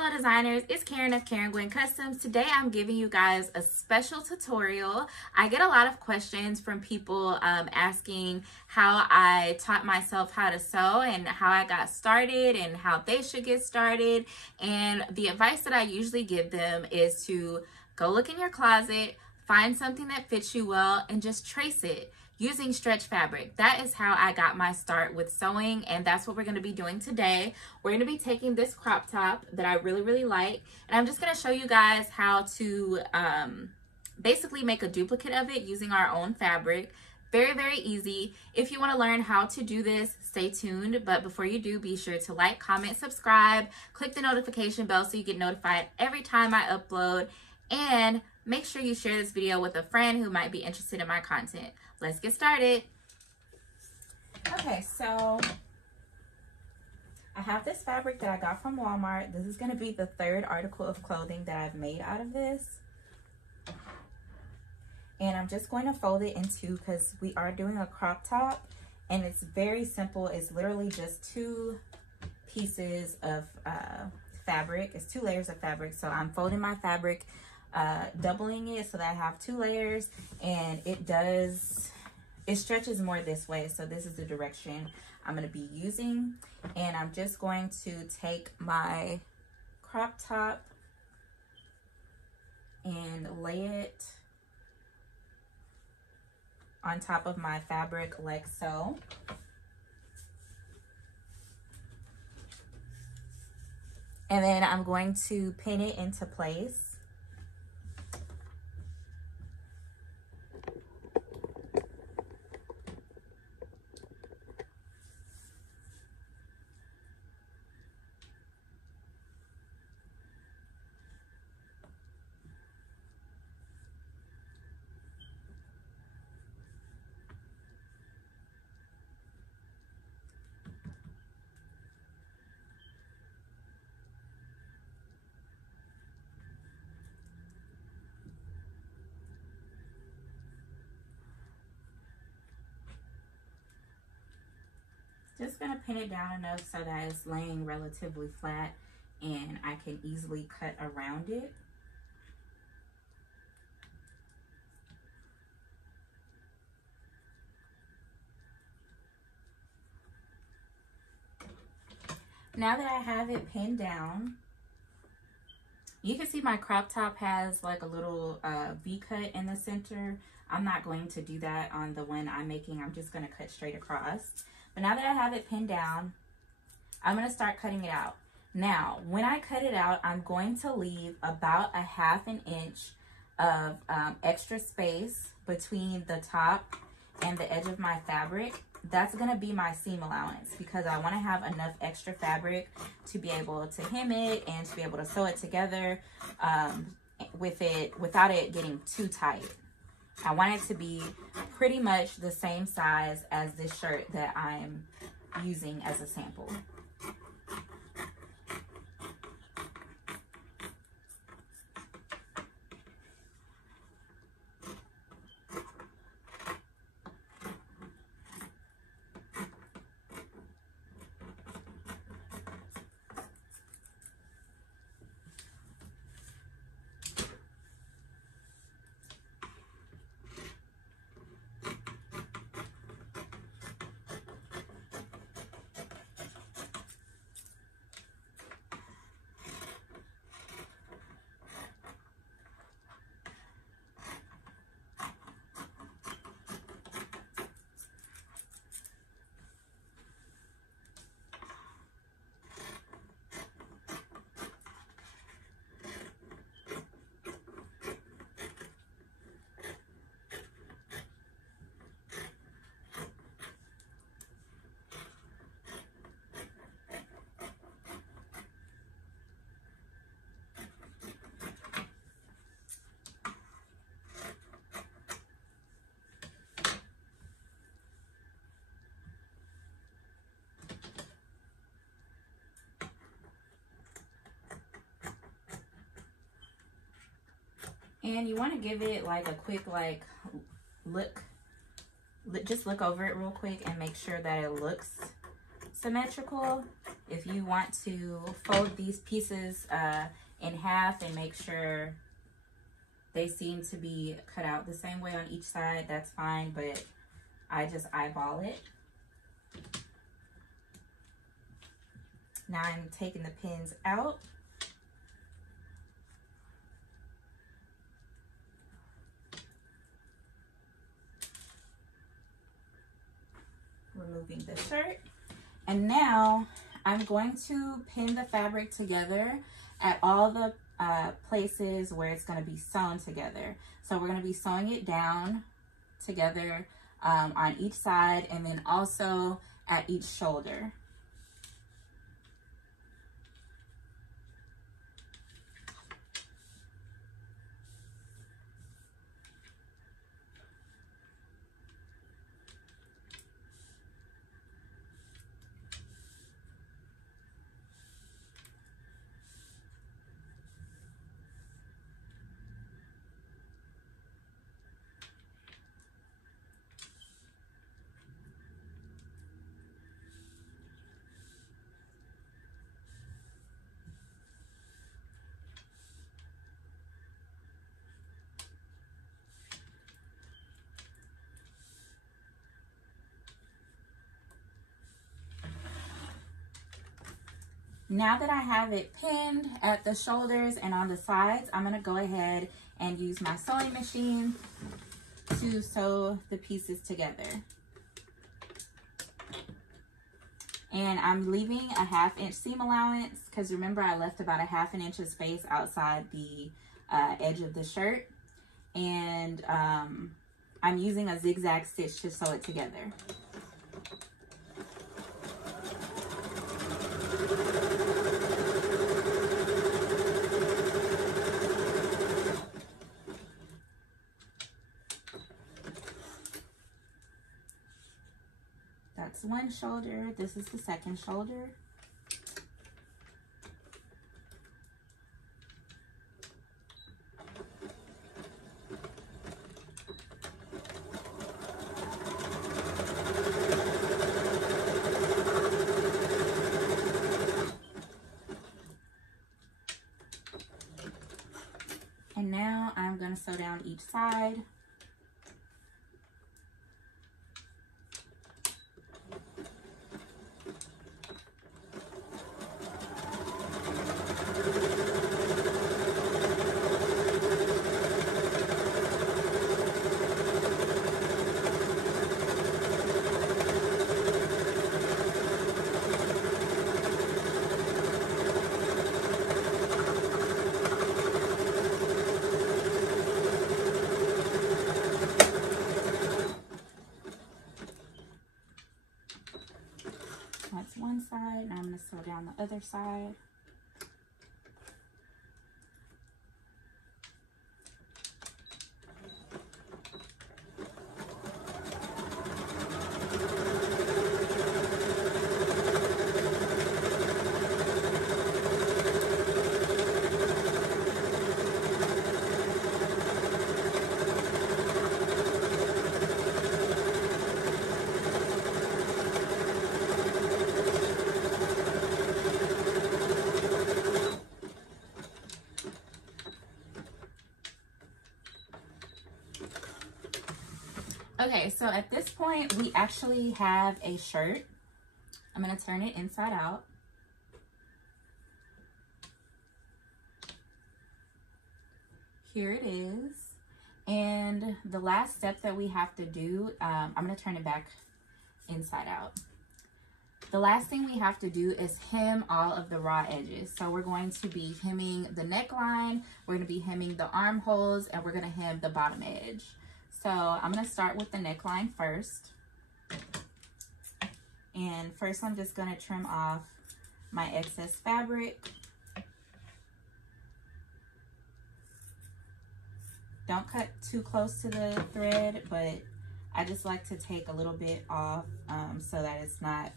fellow designers, it's Karen of Karen Gwen Customs. Today I'm giving you guys a special tutorial. I get a lot of questions from people asking how I taught myself how to sew and how I got started and how they should get started. And the advice that I usually give them is to go look in your closet, find something that fits you well, and just trace it using stretch fabric. That is how I got my start with sewing, and that's what we're gonna be doing today. We're gonna be taking this crop top that I really like, and I'm just gonna show you guys how to basically make a duplicate of it using our own fabric. Very easy. If you wanna learn how to do this, stay tuned. But before you do, be sure to like, comment, subscribe, click the notification bell so you get notified every time I upload, and make sure you share this video with a friend who might be interested in my content. Let's get started. Okay, so I have this fabric that I got from Walmart. This is gonna be the third article of clothing that I've made out of this. And I'm just going to fold it in two because we are doing a crop top and it's very simple. It's literally just two pieces of fabric. It's 2 layers of fabric. So I'm folding my fabric, doubling it so that I have 2 layers, and it stretches more this way. So this is the direction I'm going to be using, and I'm just going to take my crop top and lay it on top of my fabric like so. And then I'm going to pin it into place. Just gonna pin it down enough so that it's laying relatively flat and I can easily cut around it. Now that I have it pinned down, you can see my crop top has like a little V-cut in the center. I'm not going to do that on the one I'm making. I'm just gonna cut straight across. But now that I have it pinned down, I'm gonna start cutting it out. Now, when I cut it out, I'm going to leave about a ½ inch of extra space between the top and the edge of my fabric. That's gonna be my seam allowance because I wanna have enough extra fabric to be able to hem it and to be able to sew it together without it getting too tight. I want it to be pretty much the same size as this shirt that I'm using as a sample. And you want to give it like a quick just look over it real quick and make sure that it looks symmetrical. If you want to fold these pieces in half and make sure they seem to be cut out the same way on each side, that's fine, but I just eyeball it. Now I'm taking the pins out. Removing the shirt. And now I'm going to pin the fabric together at all the places where it's going to be sewn together. So we're going to be sewing it down together on each side, and then also at each shoulder. Now that I have it pinned at the shoulders and on the sides, I'm gonna go ahead and use my sewing machine to sew the pieces together. And I'm leaving a 1/2 inch seam allowance because remember I left about a 1/2 inch of space outside the edge of the shirt. And I'm using a zigzag stitch to sew it together. That's one shoulder. This is the second shoulder. And now I'm going to sew down each side. That's one side. Now I'm going to sew down the other side. Okay, so at this point, we actually have a shirt. I'm going to turn it inside out. Here it is. And the last step that we have to do, I'm going to turn it back inside out. The last thing we have to do is hem all of the raw edges. So we're going to be hemming the neckline, we're going to be hemming the armholes, and we're going to hem the bottom edge. So I'm going to start with the neckline first. And first I'm just going to trim off my excess fabric. Don't cut too close to the thread, but I just like to take a little bit off so that it's not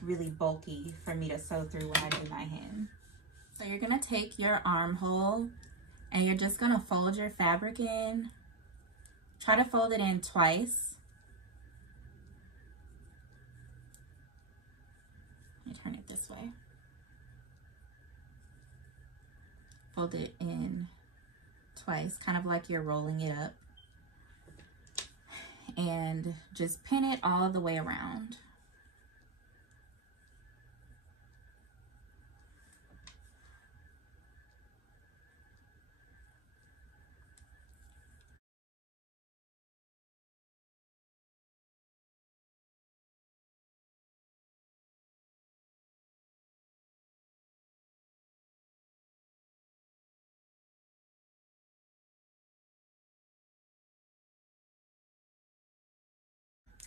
really bulky for me to sew through when I do my hem. So you're going to take your armhole and you're just going to fold your fabric in. Try to fold it in twice. Let me turn it this way. fold it in twice, kind of like you're rolling it up, and just pin it all the way around.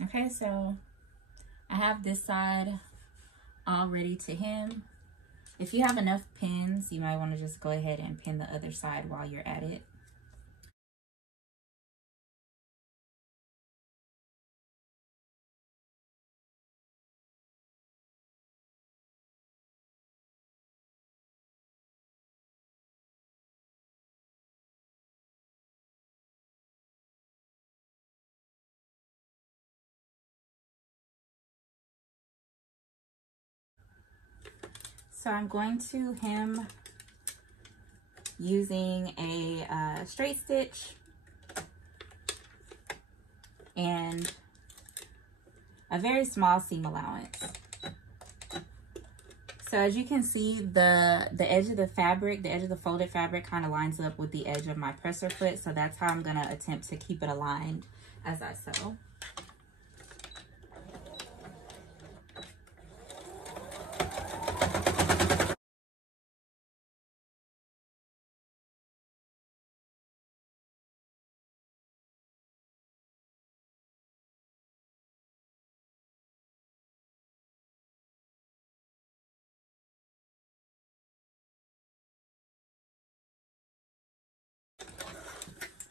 Okay, so I have this side all ready to hem. If you have enough pins, you might want to just go ahead and pin the other side while you're at it. So I'm going to hem using a straight stitch and a very small seam allowance. So as you can see, the edge of the fabric, the edge of the folded fabric kind of lines up with the edge of my presser foot. So that's how I'm gonna attempt to keep it aligned as I sew.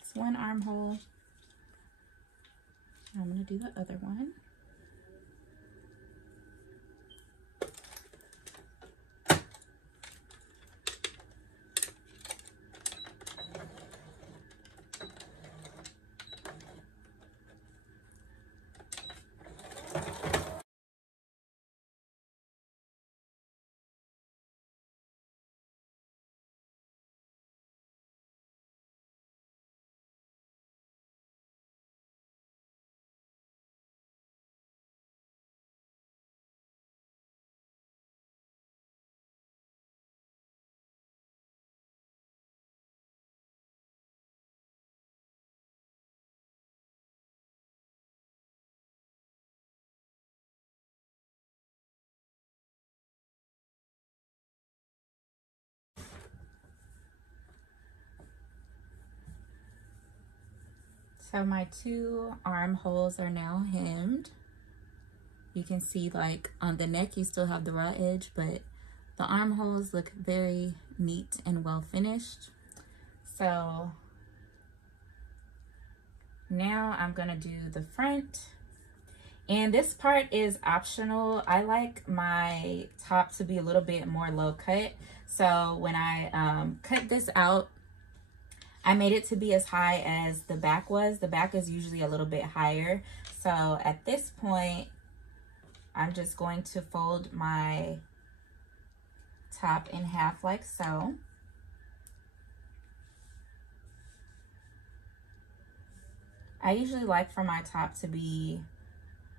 It's one armhole. I'm gonna do the other one. So my two armholes are now hemmed. You can see, like, on the neck you still have the raw edge, but the armholes look very neat and well finished. So now I'm gonna do the front. And this part is optional. I like my top to be a little bit more low cut. So when I cut this out, I made it to be as high as the back was. The back is usually a little bit higher. So at this point, I'm just going to fold my top in half like so. I usually like for my top to be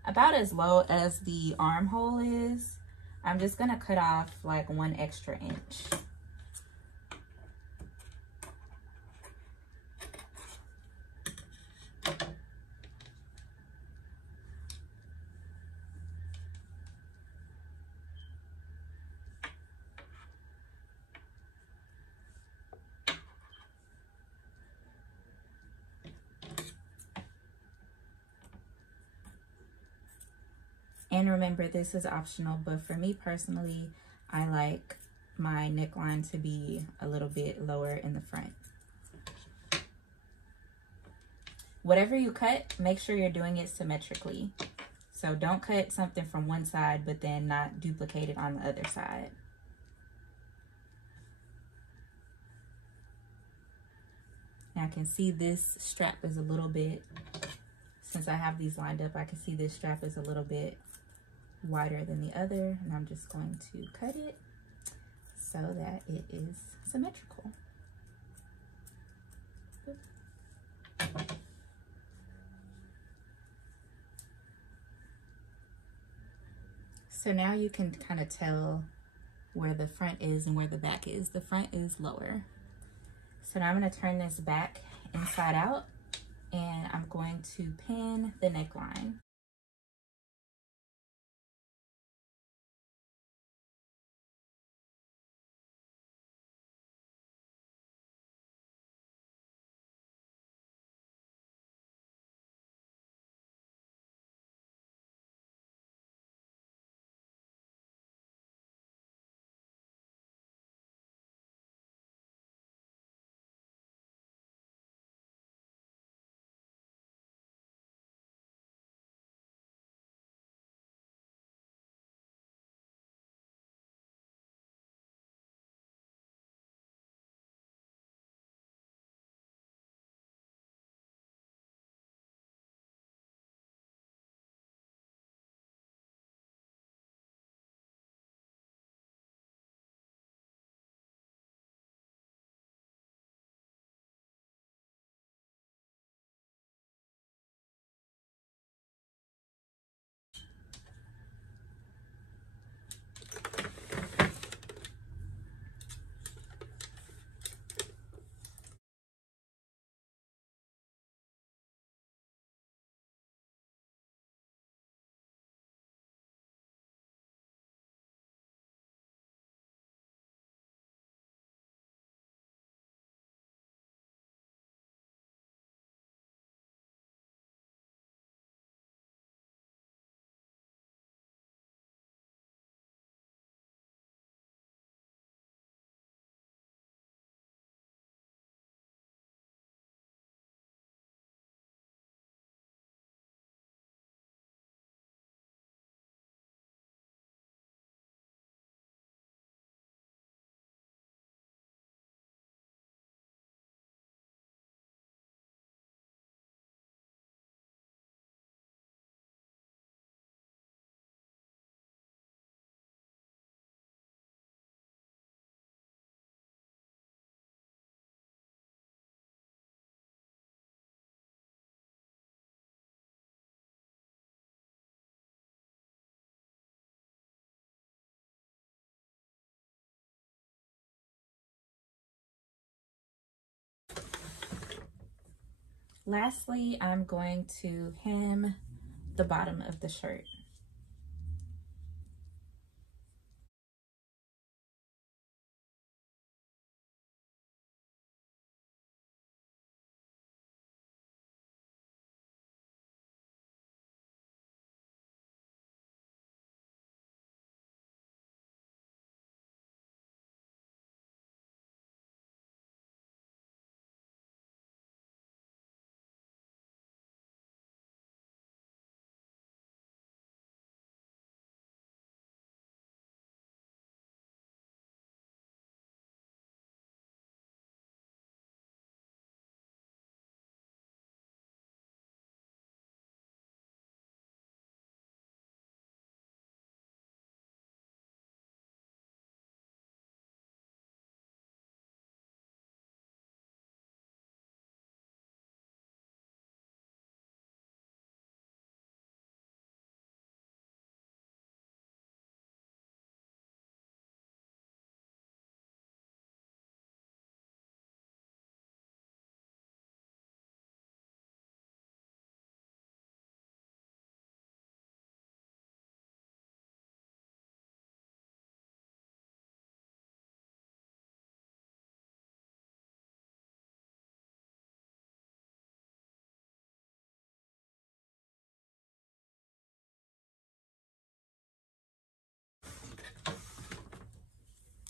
about as low as the armhole is. I'm just gonna cut off like 1 extra inch. And remember, this is optional, but for me personally, I like my neckline to be a little bit lower in the front. Whatever you cut, make sure you're doing it symmetrically. So don't cut something from one side, but then not duplicate it on the other side. Now I can see this strap is a little bit, since I have these lined up, I can see this strap is a little bit wider than the other, and I'm just going to cut it so that it is symmetrical. So now you can kind of tell where the front is and where the back is. The front is lower. So now I'm going to turn this back inside out, and I'm going to pin the neckline. Lastly, I'm going to hem the bottom of the shirt.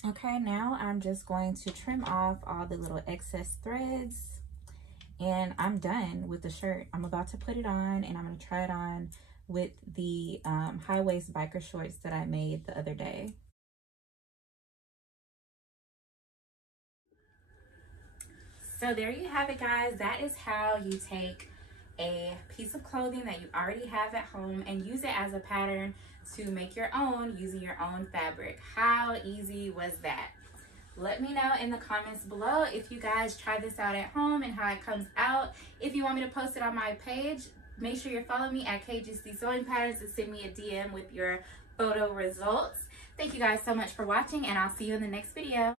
Okay, now I'm just going to trim off all the little excess threads, and I'm done with the shirt. I'm about to put it on, and I'm going to try it on with the high-waist biker shorts that I made the other day. So there you have it, guys. That is how you take a piece of clothing that you already have at home and use it as a pattern to make your own using your own fabric. How easy was that? Let me know in the comments below if you guys try this out at home and how it comes out. If you want me to post it on my page, make sure you're following me at KGC Sewing Patterns and send me a DM with your photo results. Thank you guys so much for watching, and I'll see you in the next video.